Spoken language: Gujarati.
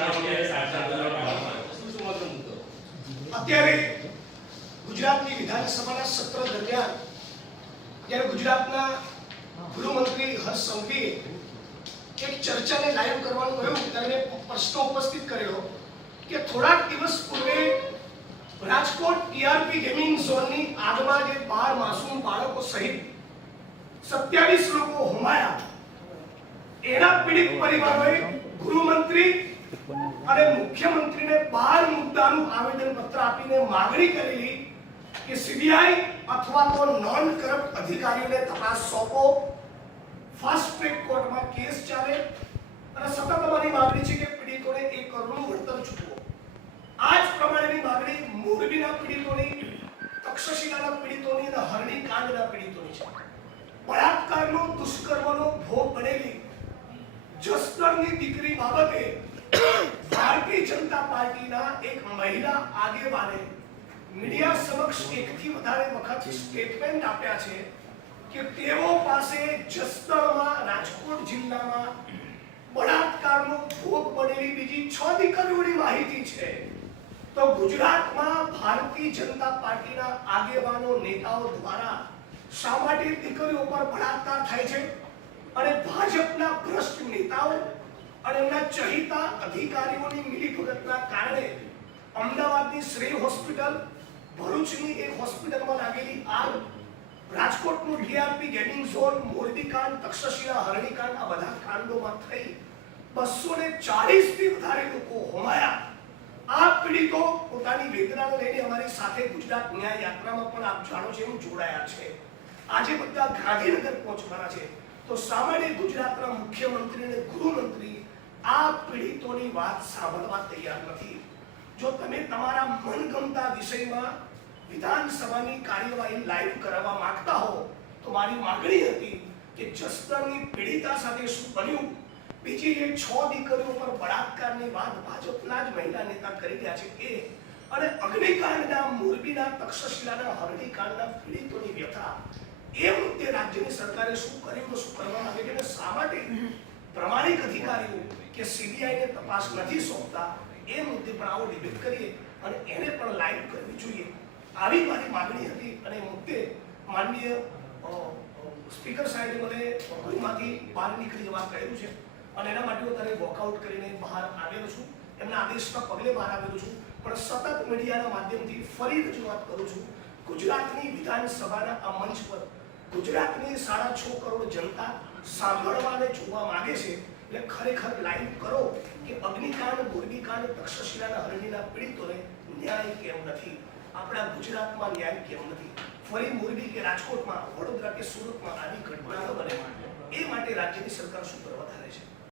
અત્યારે ગુજરાતની વિધાનસભાના સત્ર દરમિયાન જ્યારે ગુજરાતના ગૃહમંત્રી હર્ષ સંઘવીએ એક ચર્ચાને લાયક કરવાનું કહ્યું ત્યારે પ્રશ્ન ઉપસ્થિત કર્યો કે થોડાક દિવસ પૂર્વે રાજકોટ ટીઆરપી ગેમિંગ ઝોનની આગમાં જે બાર માસૂમ બાળકો સહિત સત્યાવીસ લોકો હોમાયા એના પીડિત પરિવારોએ ગૃહમંત્રી અને મુખ્યમંત્રીને બાર મુદ્દાનું આવેદન પત્ર આપીને માગણી કરેલી કે સીબીઆઈ અથવા તો નોન કરપ્ટ અધિકારીઓને તપાસ સોંપો ફાસ્ટ ટ્રેક કોર્ટમાં કેસ ચાલે અને સતત અમારી માગણી છે કે પીડિતોને એક કરોડનું વળતર ચૂકવો આ જ પ્રમાણેની માગણી મોરબીના પીડિતોની તક્ષશિલાના પીડિતોની અને હરણી કાંડના પીડિતોની છે બળાત્કારનો દુષ્કર્મનો ભોગ બનેલી જસદણની દીકરી બાબતે જનતા પાર્ટીના એક મહિલા આગેવાને મીડિયા સમક્ષ એકથી વધારે વખત સ્ટેટમેન્ટ આપ્યા છે કે તેઓ પાસે જસદણમાં રાજકોટ જિલ્લામાં બળાત્કારનો ભોગ બનેલી બીજી છ દીકરીઓની માહિતી છે તો ગુજરાતમાં ભારતીય જનતા પાર્ટીના આગેવાનો નેતાઓ દ્વારા શા માટે દીકરીઓ પર બળાત્કાર થાય છે અને ભાજપના ભ્રષ્ટ નેતાઓ અને એમના ચહિતા અધિકારીઓની મિલીભગતના કારણે અમદાવાદની શ્રી હોસ્પિટલ ભરૂચની એક હોસ્પિટલમાં લાગેલી આગ રાજકોટનું ડીઆરપી ગેમિંગ ઝોન મોરબીકાંડ તક્ષશિલા હરણીકાંડ આ બધા કાંડોમાં થઈ બસો ને ચાલીસથી વધારે લોકો હોમાયા આ પીડિતો પોતાની વેદનાને લઈને અમારી સાથે ગુજરાત ન્યાય યાત્રામાં પણ આપ જાણો છો એવું જોડાયા છે આજે બધા ગાંધીનગર પહોંચવાના છે તો સામાન્ય ગુજરાતના મુખ્યમંત્રી અને ગૃહમંત્રી આ પીડિતોની વાત સાંભળવા તૈયાર નથી જો તમે તમારા મનગમતા વિષયમાં વિધાનસભાની કાર્યવાહી લાઈવ કરાવવા માંગતા હો તો મારી માગણી હતી કે જસ્તરની પીડિતા સાથે શું બન્યું બીજી જે છ દીકરીઓ પર બળાત્કારની વાત ભાજપના જ મહિલા નેતા કરી રહ્યા છે એ અને અગ્નિકાંડના મોરબીના તક્ષશિલાના હરણીકાંડના પીડિત એ તે રાજ્યની સરકારે શું કર્યું શું કરવા માંગે છે શા માટે પ્રમાણિક અધિકારીઓ કે સીબીઆઈને તપાસ નથી સોંપતા એ મુદ્દે પણ આવો ડિબેટ કરીએ અને એને પણ લાઈવ કરવી જોઈએ આવી મારી માગણી હતી અને મુદ્દે માનનીય સ્પીકર સાહેબે મને ગૃહમાંથી બહાર નીકળી જવા કહ્યું છે અને એના માટે હું અત્યારે વોકઆઉટ કરીને બહાર આવેલો છું એમના આદેશના પગલે બહાર આવેલો છું પણ સતત મીડિયાના માધ્યમથી ફરી રજૂઆત કરું છું ગુજરાતની વિધાનસભાના આ મંચ પર ગુજરાતની સાડા છ કરોડ જનતા સાંભળવાને જોવા માગે છે એટલે ખરેખર લાઈવ કરો કે અગ્નિકાંડ મોરબીકાંડ તક્ષશિલાના હરણીના પીડિતોને ન્યાય કેમ નથી આપણા ગુજરાતમાં ન્યાય કેમ નથી ફરી મોરબી કે રાજકોટમાં વડોદરા કે સુરતમાં આવી ઘટના ન બને એ માટે રાજ્યની સરકાર શું કરવા ધારે છે